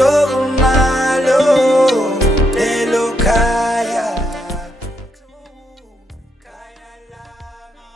Tomalo lelo kaya kaya lama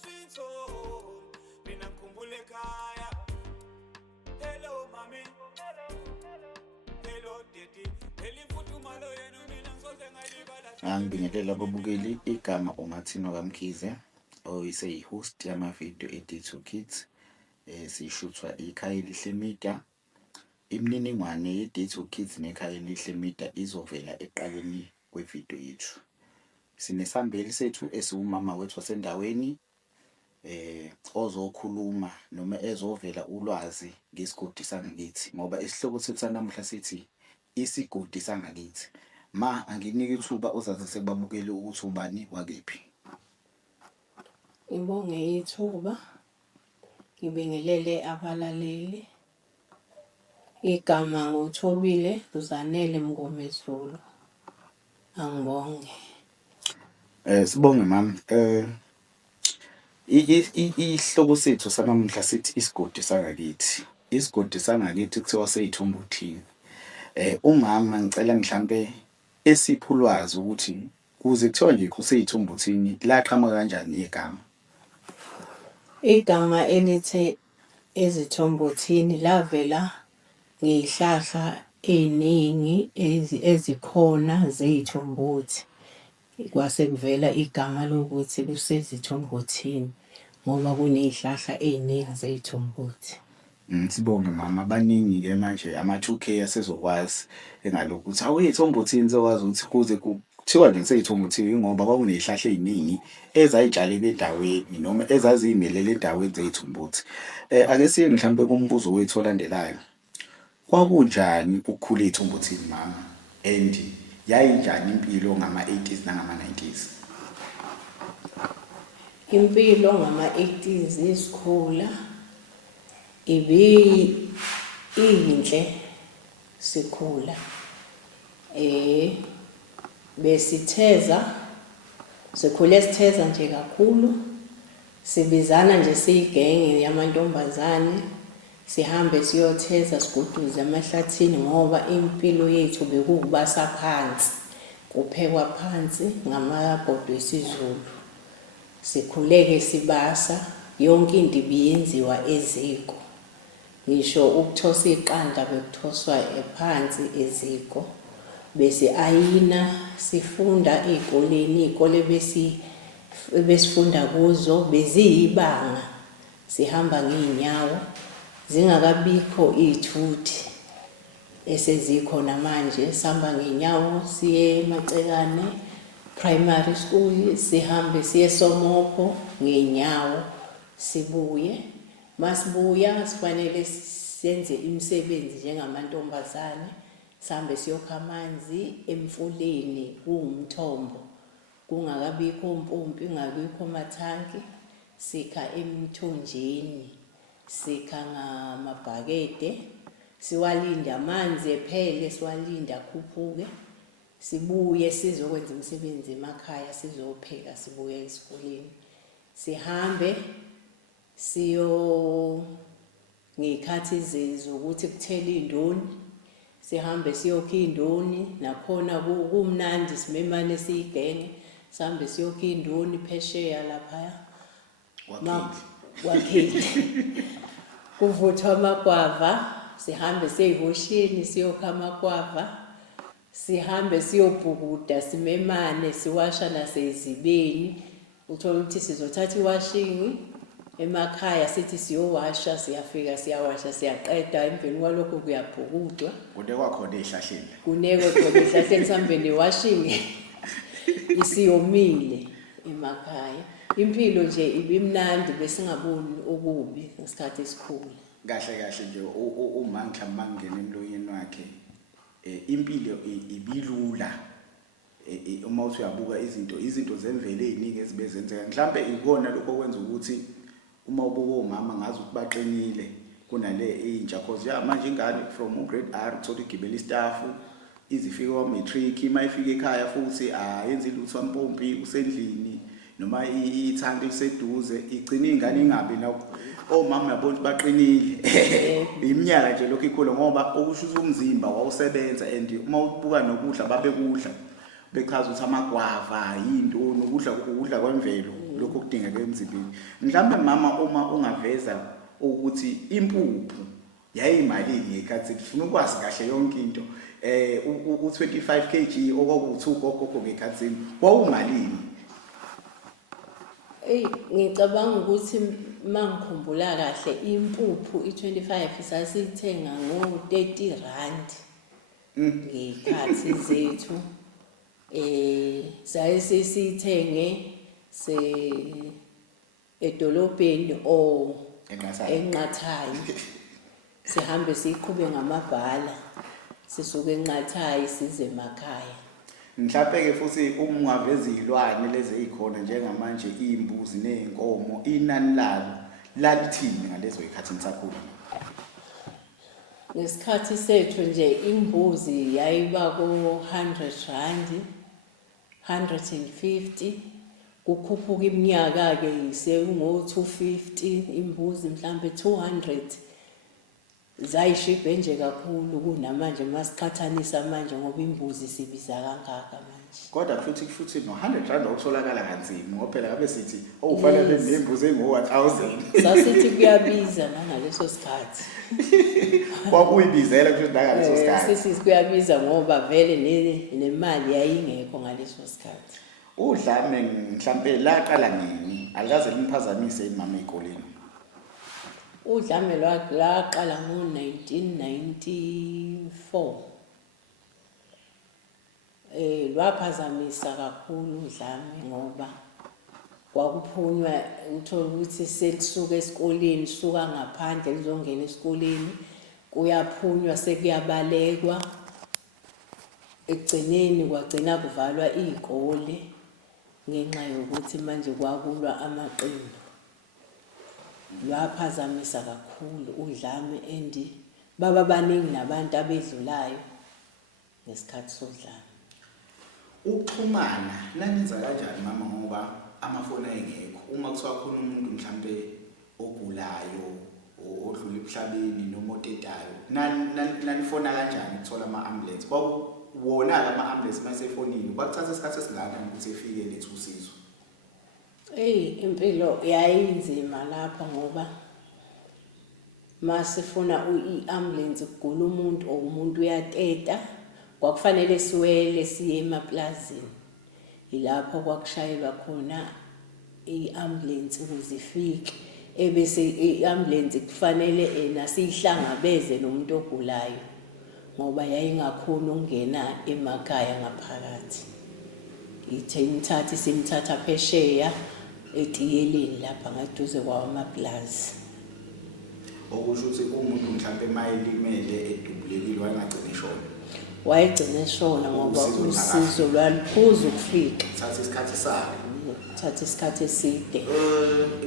sweet home mina ngikhumbule kaya hello mami hello daddy elifuthumalo yenu mina ngisoze ngalibala Angibingelela ababukeli igama uMathino kaMkhize oyihost yamavidiyo e-D2 Kids sishuthwa ikhaya elihle media. Imininingwane ye-D2 Kids nekhaya elihle media izovela eqaleni kwevidiyo yethu. Sinesambeli sethu esiwumama wethu wasendaweni ozokhuluma noma ezovela ulwazi ngesigodi sangakithi ngoba isihloko sethu sanamuhla sithi isigodi sangakithi. Ma anginike ithuba uzazise babukele ukuthi ubani wakephi. Ngibonge ithuba, ngibingelele abalaleli. Igama nguThobile Zanele Mngomezulu. Angibonge. Sibonge mama. Isihloko sethu sanamuhla sithi isigodi sangakithi. Isigodi sangakithi kuthiwa seyithumbuthini. Umama ngicela mhlambe esipha ulwazi ukuthi kuze kuthiwa nje kuseyithumbuthini laqhamuka kanjani igama. Igama elithi ezithombothini lavela ngezihlahla eziningi ezikhona zeyithombothi. Kwase kuvela igama lokuthi kusezithombothini ngoba kunezihlahla eziningi zeyithombothi. Sibonge mama abaningi ke manje ama-2K asezokwazi engalokuthi awuyithombothini sokwazi ukuthi kuze kuthiwa nje seyithombothini ngoba kwakunezihlahla eziningi ezayitshalela endaweni noma ezaziyimelele endaweni zeyithombothi. Ake siye mhlambe kumbuzo wethu olandelayo. Kwakunjani ukukhula ezithombothini mama and yayinjani impilo ngama-80s nangama-90s? Impilo ngama-80s isikhula inhle sikhula. Besitheza sikhule sitheza nje kakhulu. Sibizana nje siyigenge yamantombazane sihambe siyotheza siguduze emahlathini ngoba impilo yethu bekukubasa phansi. Kuphekwa phansi ngamabhodo esiZulu. Sikhuleke sibasa yonke into ibiyenziwa eziko. Ngisho ukuthosa iqanda bekuthoswa phansi eziko. Bese ayina sifunda ezikoleni, izikole besifunda kuzo beziyibanga. Sihamba ngeenyawo zingakabikho izithuthi esezikhona manje. Sihamba ngeenyawo siye eMacekane primary school, sihambe siye eSomopo ngeenyawo sibuye. Masibuya sifanele senze imisebenzi njengamantombazane. Sihambe siyokha amanzi emfuleni kuwumthombo. Kungakabikho impompi, kungabikho amathanki. Sikha emthonjeni, sikha ngamabhakede. Siwalinde amanzi ephele, siwalinde akhuphuke. Sibuye sizokwenza imisebenzi emakhaya, sizopheka sibuye esikoleni. Sihambe ngezikhathi zokuthi kuthele indoni. Sihambe siyokha indoni nakhona kumnandi simemane siyigenge. Sihambe siyokha indoni phesheya lapha. Wakhile. Kuvuthwa amagwava, sihambe seyihosheni siyokha amagwava. Sihambe siyobhukuda simemane siwasha nasezibeni. Uthola ukuthi sizothatha iwashini emakhaya sithi siyowasha, siyafika siyawasha siyaqeda, emveni kwalokho kuyabhukudwa. Kunekwa khona ezihlahleni. Kunekwe khona ezihlahleni sihambe newashini isiyomile emakhaya. Impilo nje ibimnandi besingaboni okubi ngesikhathi esikhulu. Kahle nje uma mhlawumbe mangena emlonyeni wakhe impilo ibilula. Uma uthi uyabuka izinto zemvelo eziningi ezibezenzeka mhlambe ikona lokho okwenza ukuthi uma ubuka omama ngazi ukuthi baqinile kunale entsha cause manje ingane from grade R uthola igibela istaff izifika wa matric mayifika ekhaya futhi ayenza ilutho ampompi usendlini noma ithanki liseduze igcina ingane ingabi na omama yabona baqinile iminyaka nje lokho ikhulu ngoba okusho ukuthi umzimba wawusebenza and uma ubuka nokudla babekudla bechaza ukuthi amagwava yinto ukudla kwemvelo lokho kudingeka emzimbeni mhlawumbe mama uma ungaveza ukuthi impuphu yayimalini ngekhathi ufuna ukwazi kahle yonke into u25 kg okwakuthi ugogo ngekhathini wawumalini ngicabanga ukuthi mangikhumbula kahle impuphu i25 sasithenga ngo30 rand ngekhathi zethu sasithenge edolobheni enqathayo sihambe siqhube ngamabhala sisuke enqathayo size emakhaya mhlawumbe ke futhi ungaveza izilwane lezi ezikhona njengamanje izimbuzi nezinkomo inani lalo lalithini ngalezo ikhathi nisakhula ngesikhathi sethu nje imbuzi yayiba ko 100 rand 150 kukhuphuka iminyaka ke sekungo 250 imbuzi mhlambe 200 zayishibhe nje kakhulu kunamanje masiqhathanisa manje ngoba imbuzi sibiza kangaka manje kodwa futhi no 100 rand okutholakala kanzima ngoba phela ngabe sithi ufanele nembuzi engo 1000 sasithi kuyabiza ngaleso sikhathi kwakuyibizela kusho ngaleso sikhathi sithi kuyabiza ngoba vele nemali yayingekho ngaleso sikhathi udlame mhlambe laqala nini alikaze limphazamise imama ezikoleni udlame laqala ngo1994 lwaphazamisa kakhulu udlame ngoba kwakuphunywa uthola ukuthi selisuka esikoleni suka ngaphandle lizongena esikoleni kuyaphunywa sekuyabalekwa ekugcineni kwagcina kuvalwa izikole ngenxa yokuthi manje kwakulwa amaqembu lwaphazamisa kakhulu udlame and baba baningi nabantu abedlulayo ngesikhathi sodlame ukuxhumana nanenza kanjani mama ngoba amafoni ayengekho uma kuthiwa khona umuntu mhlambe ogulayo odlula emhlabeni noma otetayo nanifona kanjani ukuthola ama-ambulance kwawona ama-ambulance masefonini kwakuthatha isikhathi esingaka ukuthi efike lethu usizo impilo yayinzima lapha ngoba masifuna i-ambulance kugula umuntu or umuntu uyateta kwakufanele siwele siye emaplazini ilapho kwakushayelwa khona i-ambulance ukuze ifike ebese i-ambulance kufanele nasihlangabeze nomuntu ogulayo ngoba yayingakhona ukungena emakhaya ngaphakathi ithe simthatha phesheya etiyeleni lapha ngaduze kwamaplaza okusho ukuthi umuntu mhlambe mayelimele edubulekile wayengagcina eshona wayegcina eshona ngoba usizo lwaliphuza ukufika thatha isikhathi eside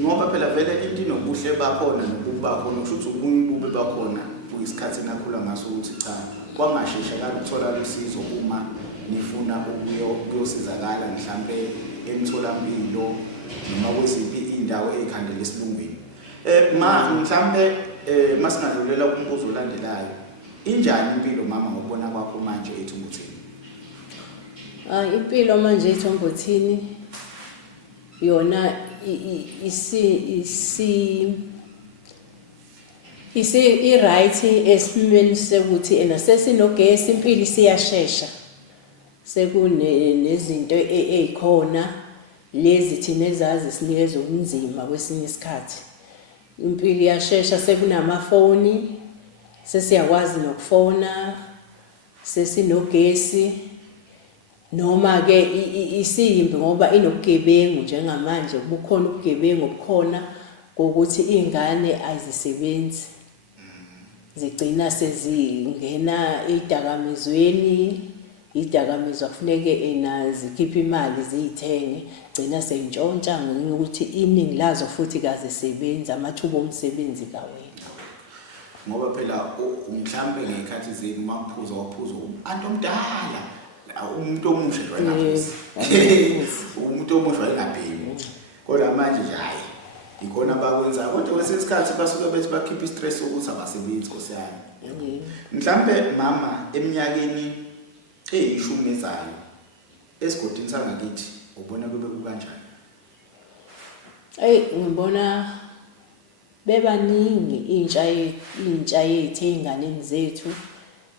ngoba phela vele into inobuhle bakhona nokubakhona kusho ukuthi ubuntu bakhona kuyisikhathi nakhula ngaso ukuthi cha kwangashesha ukuthola usizo uma nifuna ukuyosizakala mhlambe emtholampilo noma kwesiphi indawo ezikhandela esilungwini mhlambe masingadlulela kumbuzo olandelayo injani impilo mama ngokubona kwakho manje eThumbuthini impilo manje eThumbuthini yona i-right esimeni sekuthi sesinogesi impilo siyashesha sekunezinto ezikhona lezi thina ezazi sinikeza ubunzima kwesinye isikhathi impilo iyashesha sekunamafoni sesiyakwazi nokufona sesinogesi noma ke isimbi ngoba inobugebengu njengamanje kubukhona ubugebengu obukhona ukuthi izingane azisebenzi zigcina sezingena edakamizweni idakamizwa kufuneke zikhiphe imali ziyithenge gcina seyintshontsha ngokuthi iningi lazo futhi kazisebenza amathuba omsebenzi kawena ngoba phela mhlambe ngekhathi zenu maphuzo waphuzo antomdala umuntu omusha wena futhi umuntu omusha wayengabhemi kodwa manje nje hayi ikona abakwenzayo kodwa kwesinye isikhathi basuke bethi bakhipha istress ukuthi abasebenzi nkosiyami mhlambe mama eminyakeni eyishumi ezayo esigodini sangakithi ubona kube kanjani ngibona bebaningi intsha yethu einganeni zethu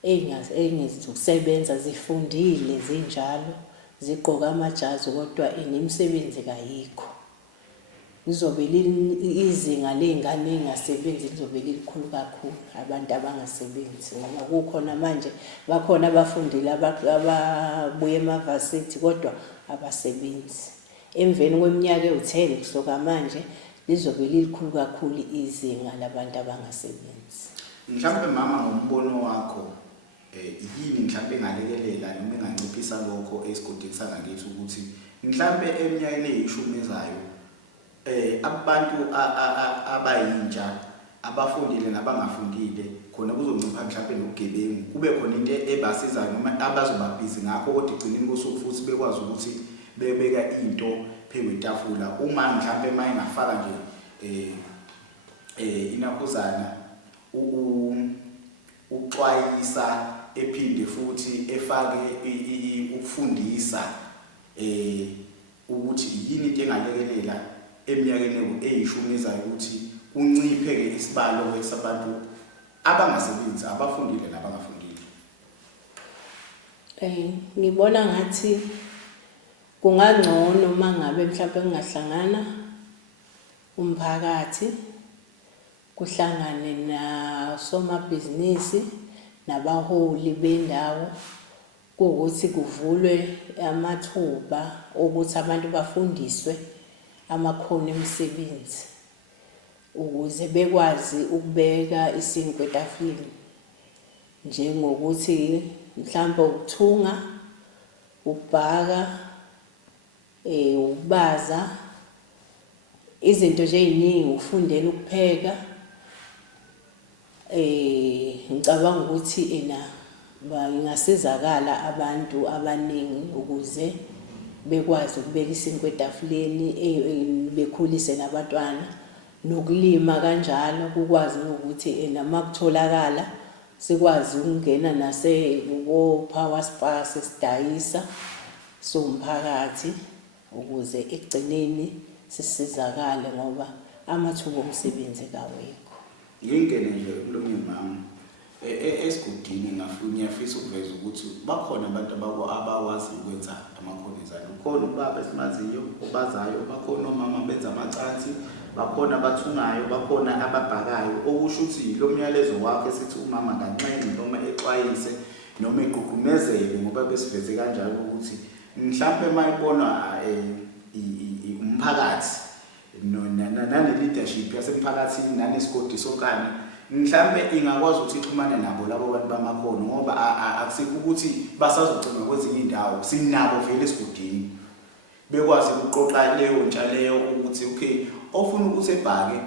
engezokusebenza zifundile zinjalo ziqoka amajazi kodwa inemisebenzi kayikho lizobe izinga lengane engasebenzi lizobe likhulu kakhulu abantu abangasebenzi ngoba kukhona manje bakhona abafundile ababuye emavasithi kodwa abasebenzi emveni kweminyaka ewuthele kusoka manje lizobe likhulu kakhulu izinga labantu abangasebenzi. Mhlawumbe mama ngombono wakho yini mhlawumbe engalekelela noma enganciphisa lokho esigodini sangakithi ukuthi mhlawumbe eminyakeni eyishumi ezayo abantu abayintsha abafundile nabangafundile khona kuzoncipha mhlawumbe nokugebengu kube khona into ebasizayo noma abazobabhizi ngakho kodwa igcineni kosuku futhi bekwazi ukuthi bebeka into phezu kwetafula uma mhlawumbe mayengafaka nje inaphuzana uxwayisa ephinde futhi efake ukufundisa ukuthi yini into engalekelela eminyakeni eyishumi ezayo ukuthi unciphe ke isibalo sabantu abangasebenzi abafundile nabangafundile. Ngibona ngathi kungangcono mangabe mhlawumbe kungahlangana umphakathi kuhlangane nasomabhizinisi nabaholi bendawo ukuthi kuvulwe amathuba ukuthi abantu bafundiswe amakhono emisebenzi ukuze bekwazi ukubeka isinkwa etafuleni njengokuthi mhlawumbe ukuthunga ukubhaka ukubaza izinto nje eziningi ufundela ukupheka ngicabanga ukuthi bangasizakala abantu abaningi ukuze bekwazi ukubeka isinkwa etafuleni bekhulise nabantwana nokulima kanjalo kukwazi ukuthi namakutholakala sikwazi ukungena power spa sidayisa somphakathi ukuze ekugcineni sisizakale ngoba amathuba omsebenzi kawekho. Ngingene nje kulomnye mama esigodini ngiyafisa ukuveza ukuthi bakhona abantu abakwazi ukwenza amakhono ezandla. Ukhona ubaba esimaziyo obazayo, bakhona omama benza amacansi, bakhona abathungayo, bakhona ababhakayo. Okusho ukuthi lo myalezo wakhe sithi umama kanxele noma exwayise noma eqhuqhumezele ngoba besiveze kanjalo ukuthi mhlawumbe mayibona umphakathi nane leadership yasemphakathini nanesigodi sokane mhlawumbe ingakwazi ukuthi ixhumane nabo labo bantu bamakhono ngoba akusikho ukuthi basazogcina kwezinye indawo sinabo vele esigodini bekwazi ukuqoqa leyo ntsha leyo ukuthi okay ofuna ukuthi ebhake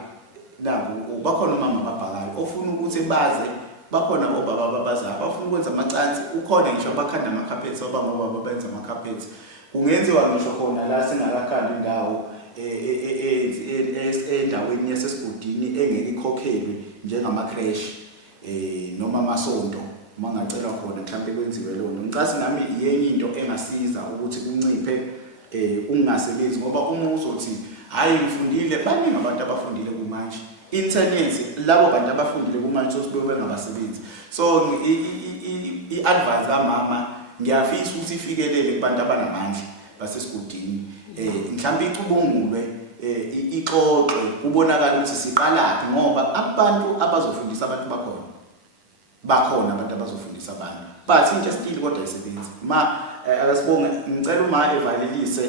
nabo bakhona omama ababhakayo ofuna ukuthi baze bakhona obaba ababazayo bafuna ukwenza amacansi ukhona ngisho abakhanda amacarpets obaba benza amacarpets kungenziwa ngisho khona la singakakhanda indawo endaweni yasesigodini engeke ikhokhelwe njengama crash noma amasonto mangacela khona mhlawumbe kwenziwe lona ngicasi nami iyenye into engasiza ukuthi kunciphe ungasebenzi ngoba uma uzothi hayi ngifundile baningi abantu abafundile kumanje internet labo bantu abafundile kumanje sosibe ngabasebenzi so i-advice kamama ngiyafisa ukuthi ifikelele kubantu abanamandla basesigodini mhlawumbe icubungulwe ixoxe kubonakala ukuthi siqalapi ngoba abantu abazofundisa abantu bakhona abantu abazofundisa abantu bathi into still kodwa isebenzi akasibonge ngicela uma evalelise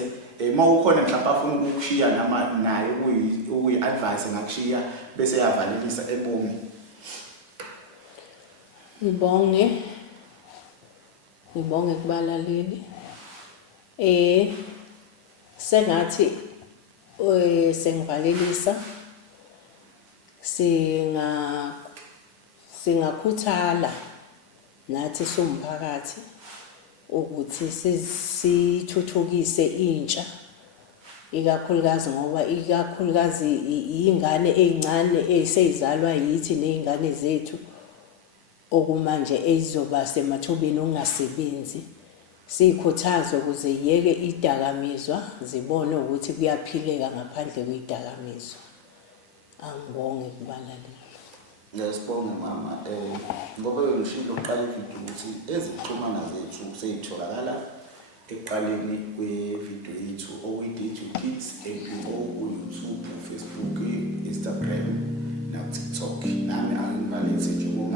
uma ukhona mhlawumbe afuna ukukushiya nama naye uyi advice ngakushiya bese yavalelisa ebonge. Ngibonge kubalaleli sengathi sengivalelisa singakhuthala nathi somphakathi ukuthi sithuthukise intsha, ikakhulukazi ngoba ikakhulukazi iy'ngane ey'ncane eseyizalwa yithi ney'ngane zethu okumanje ezizoba semathubeni okungasebenzi. Siyikhuthaze ukuze yeke idakamizwa, zibone ukuthi kuyaphileka ngaphandle kwedakamizwa. Angibonge kubalalela. Ngiyasibonga mama. Ngoba bengishilo uqala ividiyo ukuthi ezikuxhumana zethu seyitholakala ekuqaleni kwevidiyo yethu okuyi-Diju Kids NPO ku-YouTube, Facebook, Instagram, na-TikTok. Nami angibalithe njengoba